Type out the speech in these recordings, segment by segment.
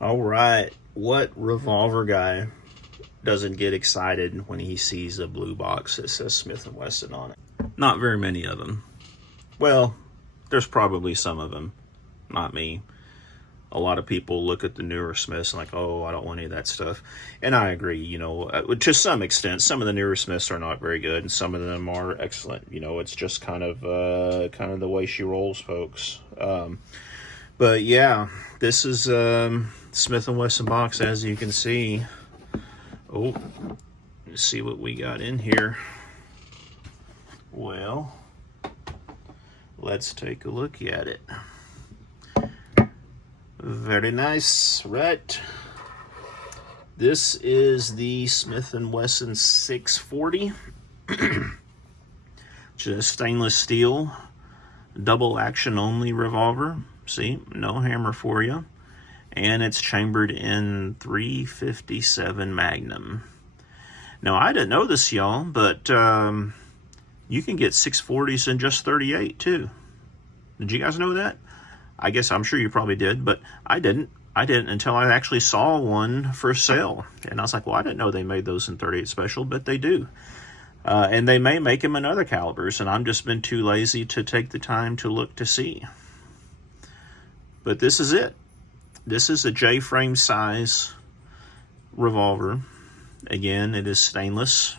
All right. What revolver guy doesn't get excited when he sees a blue box that says Smith and Wesson on it? Not very many of them. Well, there's probably some of them. Not me. A lot of people look at the newer Smiths and like, oh, I don't want any of that stuff. And I agree, to some extent. Some of the newer Smiths are not very good, and some of them are excellent. It's just kind of the way she rolls, folks. But yeah, this is Smith and Wesson box, as you can see. Oh, let's see what we got in here. Well, let's take a look at it. Very nice, right? This is the Smith and Wesson 640. Just stainless steel, double action only revolver. See, no hammer for you. And it's chambered in 357 Magnum. Now, I didn't know this, y'all, but you can get 640s in just 38 too. Did you guys know that? I guess I'm sure you probably did, but I didn't. I didn't until I actually saw one for sale. And I was like, well, I didn't know they made those in 38 special, but they do. And they may make them in other calibers, and I've just been too lazy to take the time to look to see. But this is it. This is a J-frame size revolver. Again, it is stainless.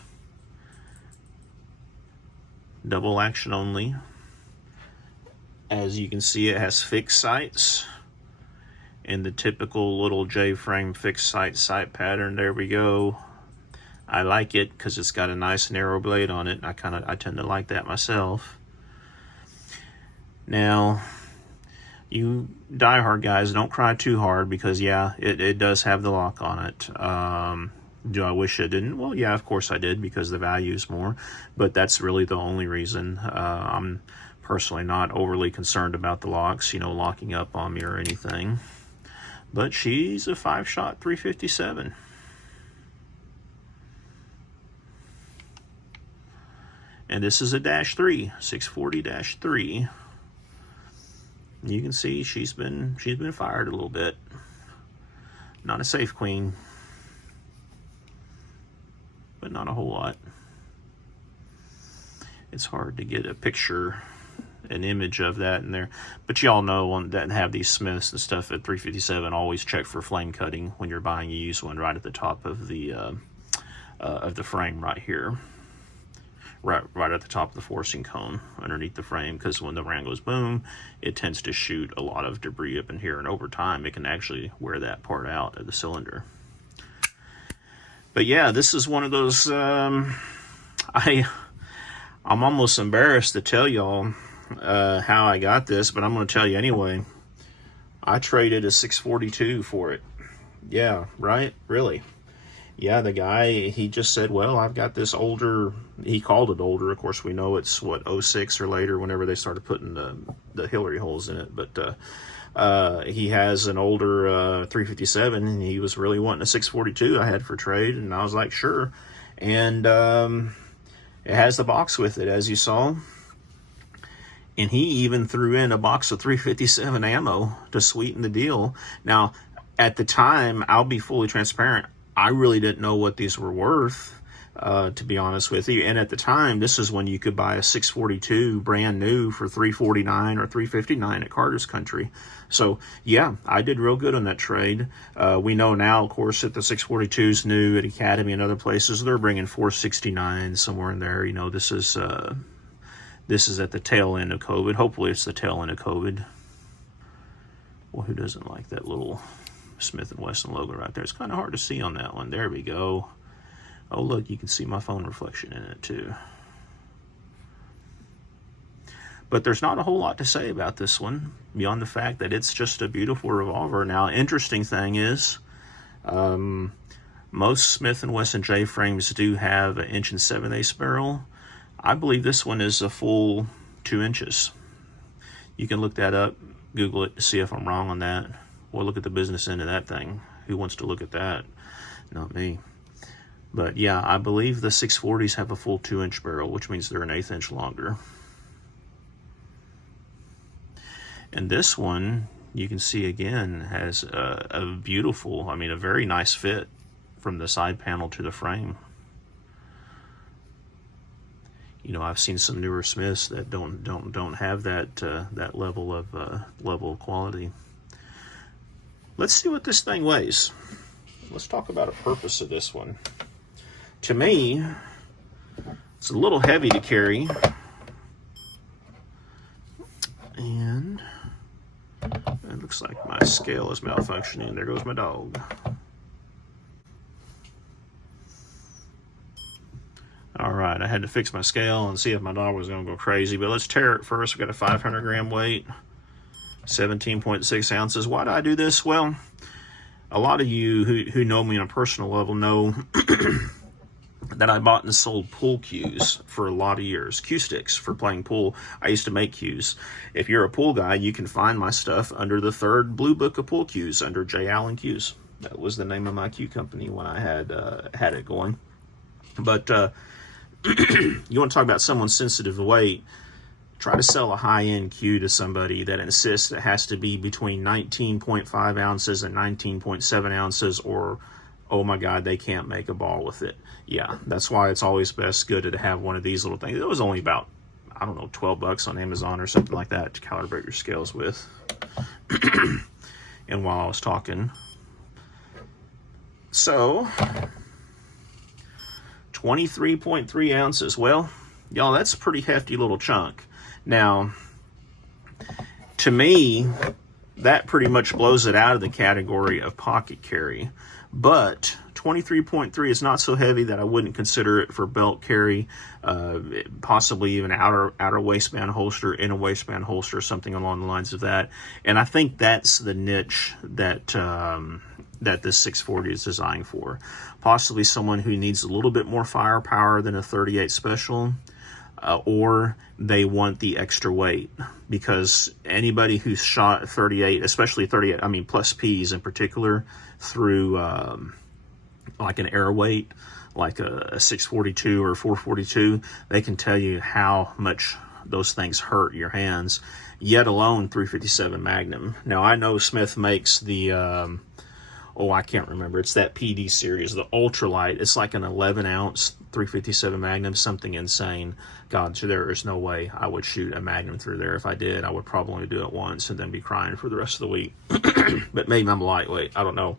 Double action only. As you can see, it has fixed sights in the typical little J-frame fixed sight pattern. There we go. I like it because it's got a nice narrow blade on it. I tend to like that myself. Now, you diehard guys, don't cry too hard because yeah, it does have the lock on it. Do I wish it didn't? Well, yeah, of course I did, because the value is more, but that's really the only reason. I'm personally not overly concerned about the locks, locking up on me or anything. But she's a 5-shot 357. And this is a -3, 640-3. You can see she's been fired a little bit. Not a safe queen, but not a whole lot. It's hard to get a picture, an image of that in there, but y'all know that have these Smiths and stuff at 357, always check for flame cutting when you're buying a used one, right at the top of the frame right here, right at the top of the forcing cone underneath the frame, because when the round goes boom, it tends to shoot a lot of debris up in here, and over time it can actually wear that part out of the cylinder. But yeah, this is one of those, I'm almost embarrassed to tell y'all how I got this, but I'm going to tell you anyway. I traded a 642 for it. Yeah, right? Really? Yeah, the guy, he just said, well, I've got this older, he called it older. Of course, we know it's, what, 06 or later, whenever they started putting the Hillary holes in it. But he has an older 357, and he was really wanting a 642 I had for trade, and I was like, sure. And it has the box with it, as you saw. And he even threw in a box of 357 ammo to sweeten the deal. Now, at the time, I'll be fully transparent, I really didn't know what these were worth, to be honest with you. And at the time, this is when you could buy a 642 brand new for $349 or $359 at Carter's Country. So yeah, I did real good on that trade. We know now, of course, that the 642's new at Academy and other places, they're bringing $469 somewhere in there. This is at the tail end of COVID. Hopefully it's the tail end of COVID. Well, who doesn't like that little Smith and Wesson logo right there? It's kind of hard to see on that one. There we go. Oh, look, you can see my phone reflection in it too. But there's not a whole lot to say about this one, beyond the fact that it's just a beautiful revolver. Now, interesting thing is, most Smith and Wesson J-frames do have an 1 7/8 barrel. I believe this one is a full 2 inches. You can look that up, Google it to see if I'm wrong on that. Or look at the business end of that thing. Who wants to look at that? Not me. But yeah, I believe the 640s have a full 2-inch barrel, which means they're an 1/8 inch longer. And this one, you can see again has a beautiful, I mean, a very nice fit from the side panel to the frame. You know, I've seen some newer Smiths that don't have that that level of quality. Let's see what this thing weighs. Let's talk about a purpose of this one. To me, it's a little heavy to carry, and it looks like my scale is malfunctioning. There goes my dog. All right, I had to fix my scale and see if my dog was going to go crazy, but let's tare it first. We've got a 500 gram weight, 17.6 ounces. Why do I do this? Well, a lot of you who know me on a personal level know that I bought and sold pool cues for a lot of years. Cue sticks for playing pool. I used to make cues. If you're a pool guy, you can find my stuff under the third blue book of pool cues, under J. Allen Cues. That was the name of my cue company when I had it going. But you want to talk about someone sensitive to weight, try to sell a high-end cue to somebody that insists it has to be between 19.5 ounces and 19.7 ounces, or, oh my God, they can't make a ball with it. Yeah, that's why it's always good to have one of these little things. It was only about, I don't know, 12 bucks on Amazon or something like that to calibrate your scales with. And while I was talking, so 23.3 ounces. Well, y'all, that's a pretty hefty little chunk. Now, to me, that pretty much blows it out of the category of pocket carry. But 23.3 is not so heavy that I wouldn't consider it for belt carry, possibly even outer waistband holster, in a waistband holster, something along the lines of that. And I think that's the niche that that this 640 is designed for. Possibly someone who needs a little bit more firepower than a 38 special, or they want the extra weight, because anybody who's shot 38, especially 38, I mean plus P's in particular, through like an air weight, like a 642 or 442, they can tell you how much those things hurt your hands, yet alone 357 Magnum. Now, I know Smith makes the I can't remember. It's that PD series, the ultralight. It's like an 11 ounce 357 Magnum, something insane. God, so there is no way I would shoot a Magnum through there. If I did, I would probably only do it once and then be crying for the rest of the week. But maybe I'm lightweight. I don't know.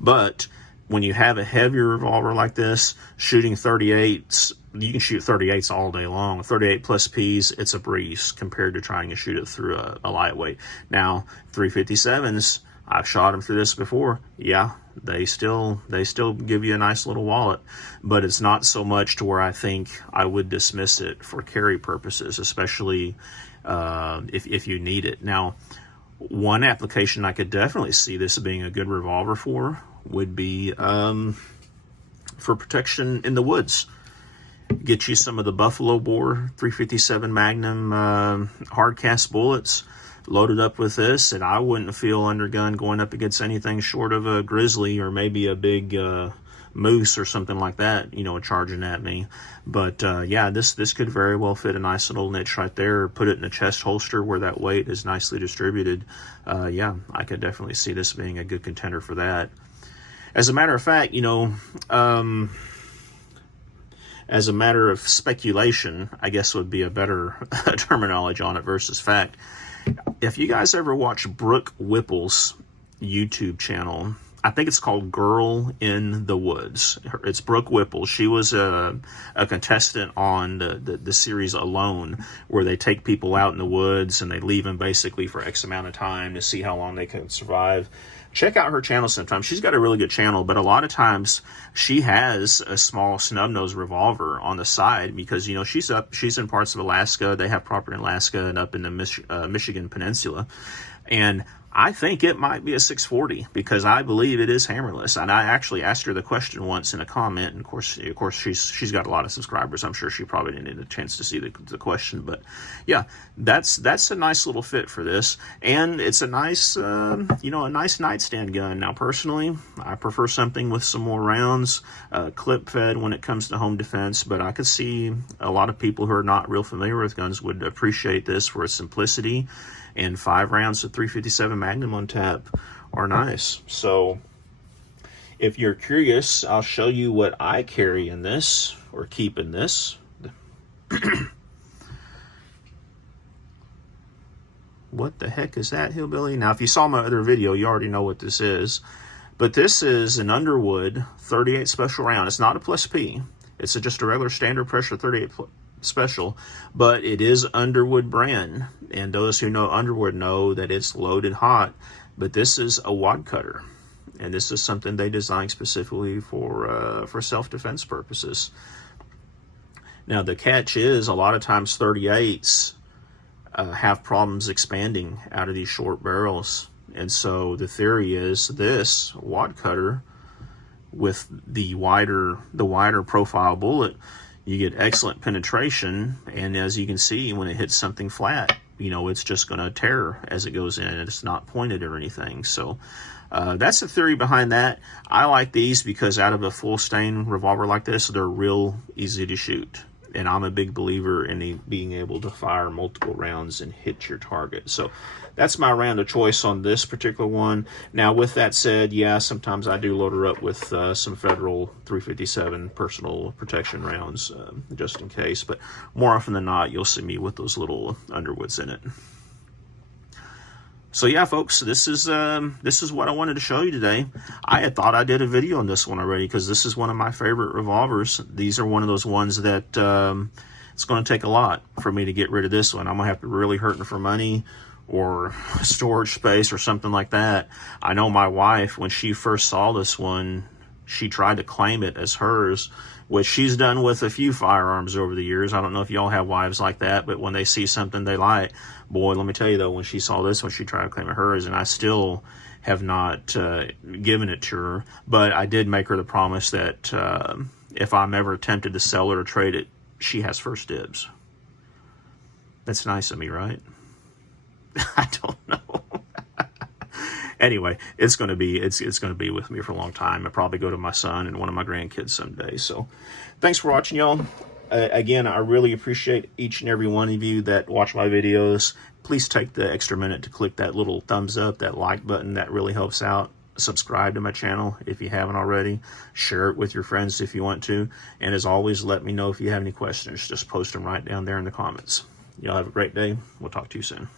But when you have a heavier revolver like this, shooting 38s, you can shoot 38s all day long. 38 plus Ps, it's a breeze compared to trying to shoot it through a lightweight. Now, 357s, I've shot them through this before. Yeah, they still give you a nice little wallet, but it's not so much to where I think I would dismiss it for carry purposes, especially if you need it. Now, one application I could definitely see this being a good revolver for would be for protection in the woods. Get you some of the buffalo bore 357 Magnum hard cast bullets, loaded up with this, and I wouldn't feel undergunned going up against anything short of a grizzly or maybe a big moose or something like that, you know, charging at me. But yeah, this could very well fit a nice little niche right there. Put it in a chest holster where that weight is nicely distributed. Yeah, I could definitely see this being a good contender for that. As a matter of fact, you know, as a matter of speculation, I guess would be a better terminology on it versus fact. If you guys ever watch Brooke Whipple's YouTube channel, I think it's called Girl in the Woods. It's Brooke Whipple. She was a contestant on the series Alone, where they take people out in the woods and they leave them basically for X amount of time to see how long they can survive. Check out her channel sometime. She's got a really good channel, but a lot of times she has a small snub-nose revolver on the side because, you know, she's in parts of Alaska. They have property in Alaska and up in the Michigan Peninsula. And I think it might be a 640 because I believe it is hammerless. And I actually asked her the question once in a comment. And of course, she's got a lot of subscribers. I'm sure she probably didn't get a chance to see the question. But yeah, that's a nice little fit for this. And it's a nice, a nice nightstand gun. Now, personally, I prefer something with some more rounds, clip fed when it comes to home defense. But I could see a lot of people who are not real familiar with guns would appreciate this for its simplicity and 5 rounds of 357 Magnum on tap are nice. So if you're curious, I'll show you what I carry in this, or keep in this. What the heck is that, Hillbilly? Now, if you saw my other video, you already know what this is. But this is an Underwood 38 special round. It's not a plus P. It's just a regular standard pressure 38 special, but it is Underwood brand. And those who know Underwood know that it's loaded hot. But this is a wad cutter. And this is something they designed specifically for self-defense purposes. Now, the catch is a lot of times 38s have problems expanding out of these short barrels. And so the theory is this wad cutter with the wider profile bullet, you get excellent penetration. And as you can see, when it hits something flat, you know, it's just going to tear as it goes in. It's not pointed or anything. So that's the theory behind that. I like these because out of a full stain revolver like this, they're real easy to shoot. And I'm a big believer in being able to fire multiple rounds and hit your target. So that's my round of choice on this particular one. Now, with that said, yeah, sometimes I do load her up with some Federal 357 personal protection rounds, just in case. But more often than not, you'll see me with those little Underwoods in it. So yeah, folks, this is what I wanted to show you today. I had thought I did a video on this one already because this is one of my favorite revolvers. These are one of those ones that it's going to take a lot for me to get rid of this one. I'm going to have to really hurting for money or storage space or something like that. I know my wife, when she first saw this one, she tried to claim it as hers, which she's done with a few firearms over the years. I don't know if y'all have wives like that, but when they see something they like, boy, let me tell you though, when she saw this one, she tried to claim it hers, and I still have not given it to her. But I did make her the promise that if I'm ever tempted to sell it or trade it, she has first dibs. That's nice of me, right? I don't know. Anyway, it's gonna be with me for a long time. I'll probably go to my son and one of my grandkids someday. So thanks for watching, y'all. Again, I really appreciate each and every one of you that watch my videos. Please take the extra minute to click that little thumbs up, that like button. That really helps out. Subscribe to my channel if you haven't already. Share it with your friends if you want to. And as always, let me know if you have any questions. Just post them right down there in the comments. Y'all have a great day. We'll talk to you soon.